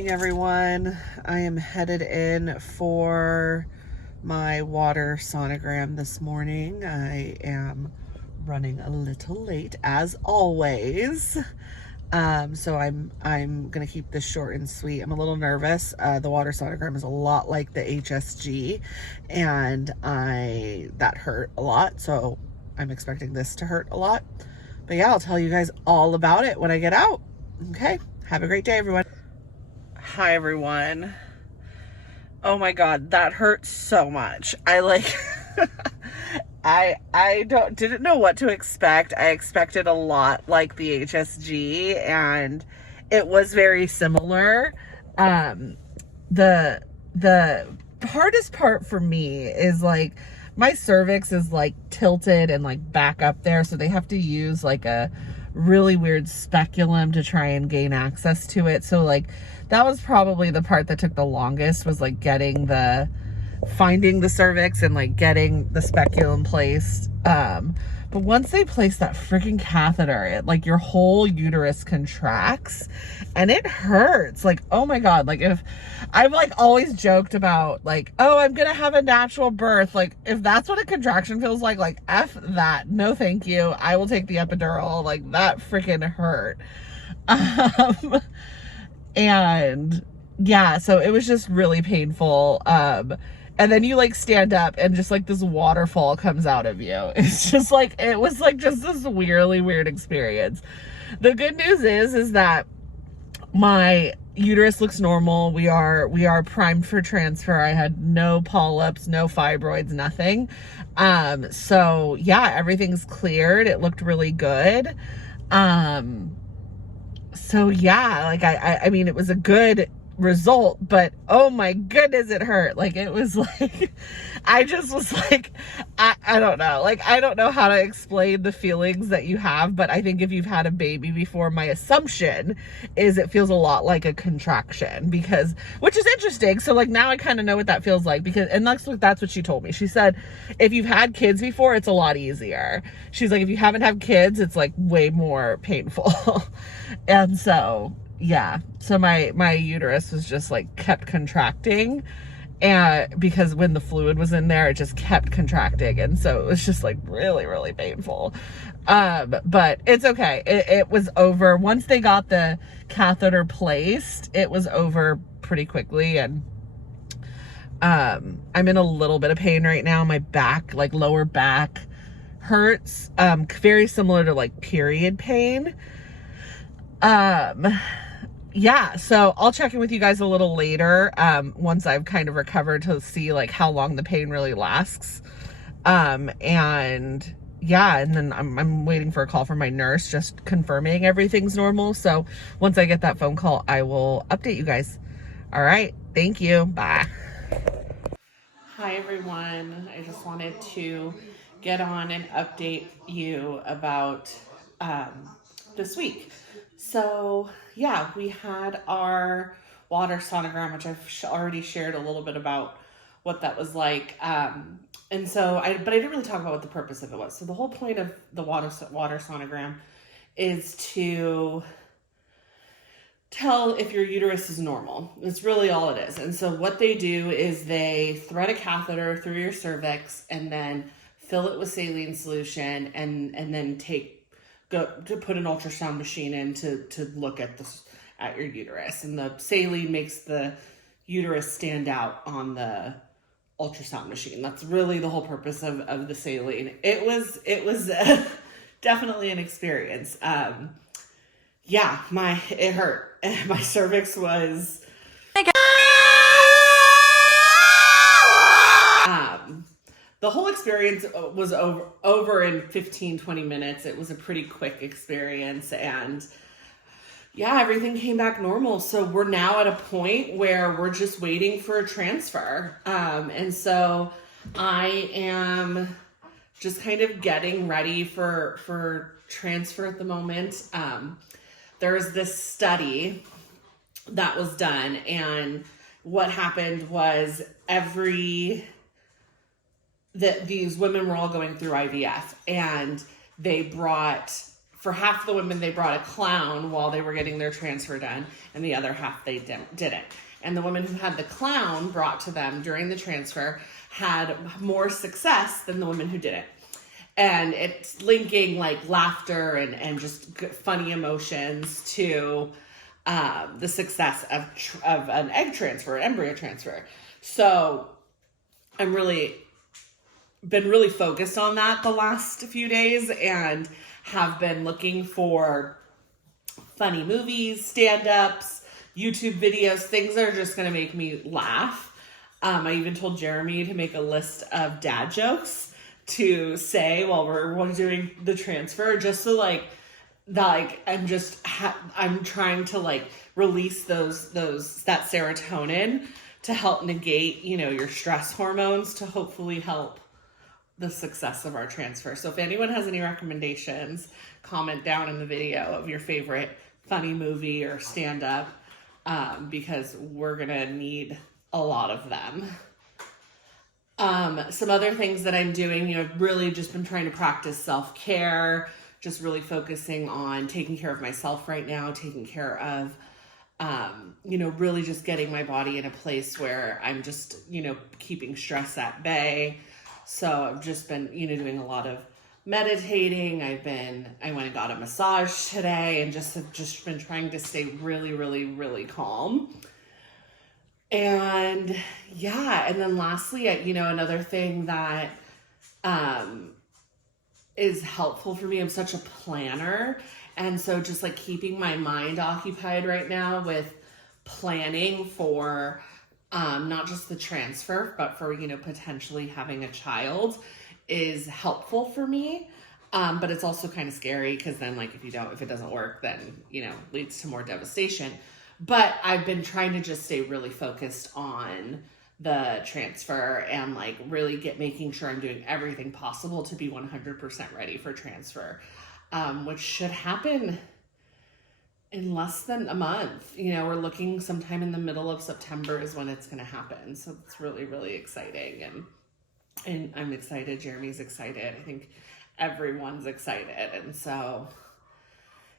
morning, everyone. I am headed in for my water sonogram this morning. I am running a little late as always. So I'm gonna keep this short and sweet. I'm a little nervous. The water sonogram is a lot like the HSG, and that hurt a lot, so I'm expecting this to hurt a lot. But yeah, I'll tell you guys all about it when I get out. Okay, have a great day, everyone. Hi, everyone. Oh my God, that hurt so much. I didn't know what to expect. I expected a lot like the HSG, and it was very similar. The hardest part for me is like my cervix is like tilted and like back up there, so they have to use like a really weird speculum to try and gain access to it. So like that was probably the part that took the longest, was like finding the cervix and like getting the speculum placed. But once they place that freaking catheter, it like your whole uterus contracts and it hurts. Like, oh my God. Like, if I've like always joked about like, oh, I'm gonna have a natural birth. Like, if that's what a contraction feels like F that. No, thank you. I will take the epidural. Like, that freaking hurt. And yeah, so it was just really painful. And then you like stand up and just like this waterfall comes out of you. It's just like, it was like just this weirdly weird experience. The good news is that my uterus looks normal. We are primed for transfer. I had no polyps, no fibroids, nothing. So yeah, everything's cleared. It looked really good. So yeah, like I mean, it was a good result, but oh my goodness, it hurt. Like, it was like, I just was like, I don't know. Like, I don't know how to explain the feelings that you have, but I think if you've had a baby before, my assumption is it feels a lot like a contraction, which is interesting. So like now I kind of know what that feels like, and that's what she told me. She said, if you've had kids before, it's a lot easier. She's like, if you haven't had kids, it's like way more painful. And so yeah, so my uterus was just like kept contracting, and because when the fluid was in there, it just kept contracting, and so it was just like really, really painful. But it's okay. It was over once they got the catheter placed. It was over pretty quickly, and I'm in a little bit of pain right now. My back, like lower back, hurts. Very similar to like period pain. Yeah, so I'll check in with you guys a little later, once I've kind of recovered, to see like how long the pain really lasts. And yeah, and then I'm waiting for a call from my nurse, just confirming everything's normal. So once I get that phone call, I will update you guys. All right, thank you. Bye. Hi, everyone. I just wanted to get on and update you about this week. So yeah, we had our water sonogram, which I've already shared a little bit about what that was like. And so but I didn't really talk about what the purpose of it was. So the whole point of the water sonogram is to tell if your uterus is normal. It's really all it is. And so what they do is they thread a catheter through your cervix and then fill it with saline solution, and then go to put an ultrasound machine in to look at your uterus. And the saline makes the uterus stand out on the ultrasound machine. That's really the whole purpose of the saline. It was definitely an experience. Yeah, it hurt. My cervix was, the whole experience was over in 15-20 minutes. It was a pretty quick experience, and yeah, everything came back normal. So we're now at a point where we're just waiting for a transfer. And so I am just kind of getting ready for transfer at the moment. There's this study that was done, and what happened was these women were all going through IVF, and they brought for half the women, they brought a clown while they were getting their transfer done, and the other half they didn't. And the women who had the clown brought to them during the transfer had more success than the women who didn't. And it's linking like laughter and just funny emotions to the success of an egg transfer, an embryo transfer. So I'm been really focused on that the last few days, and have been looking for funny movies, stand-ups, YouTube videos, things that are just going to make me laugh. I even told Jeremy to make a list of dad jokes to say while we're doing the transfer, just so like I'm trying to like release that serotonin to help negate, your stress hormones, to hopefully help the success of our transfer. So if anyone has any recommendations, comment down in the video of your favorite funny movie or stand-up, because we're gonna need a lot of them. Some other things that I'm doing, I've really just been trying to practice self-care, just really focusing on taking care of myself right now, taking care of, really just getting my body in a place where I'm just, keeping stress at bay. So I've just been, doing a lot of meditating. I went and got a massage today, and have just been trying to stay really, really, really calm. And yeah, and then lastly, another thing that is helpful for me, I'm such a planner. And so just like keeping my mind occupied right now with planning for not just the transfer, but for, potentially having a child is helpful for me. But it's also kind of scary, because then like if it doesn't work, then, leads to more devastation. But I've been trying to just stay really focused on the transfer and like really making sure I'm doing everything possible to be 100% ready for transfer, which should happen in less than a month. We're looking sometime in the middle of September is when it's going to happen. So it's really, really exciting. And I'm excited. Jeremy's excited. I think everyone's excited. And so,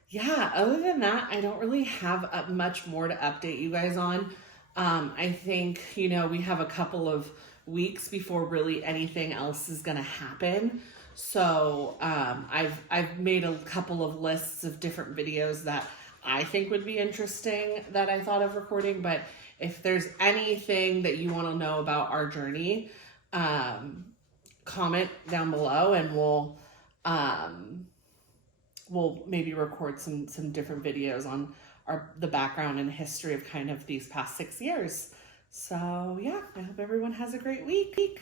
yeah, other than that, I don't really have much more to update you guys on. I think, we have a couple of weeks before really anything else is going to happen. So I've made a couple of lists of different videos that I think would be interesting that I thought of recording. But if there's anything that you want to know about our journey, comment down below, and we'll maybe record some different videos on the background and history of kind of these past 6 years. So yeah, I hope everyone has a great week.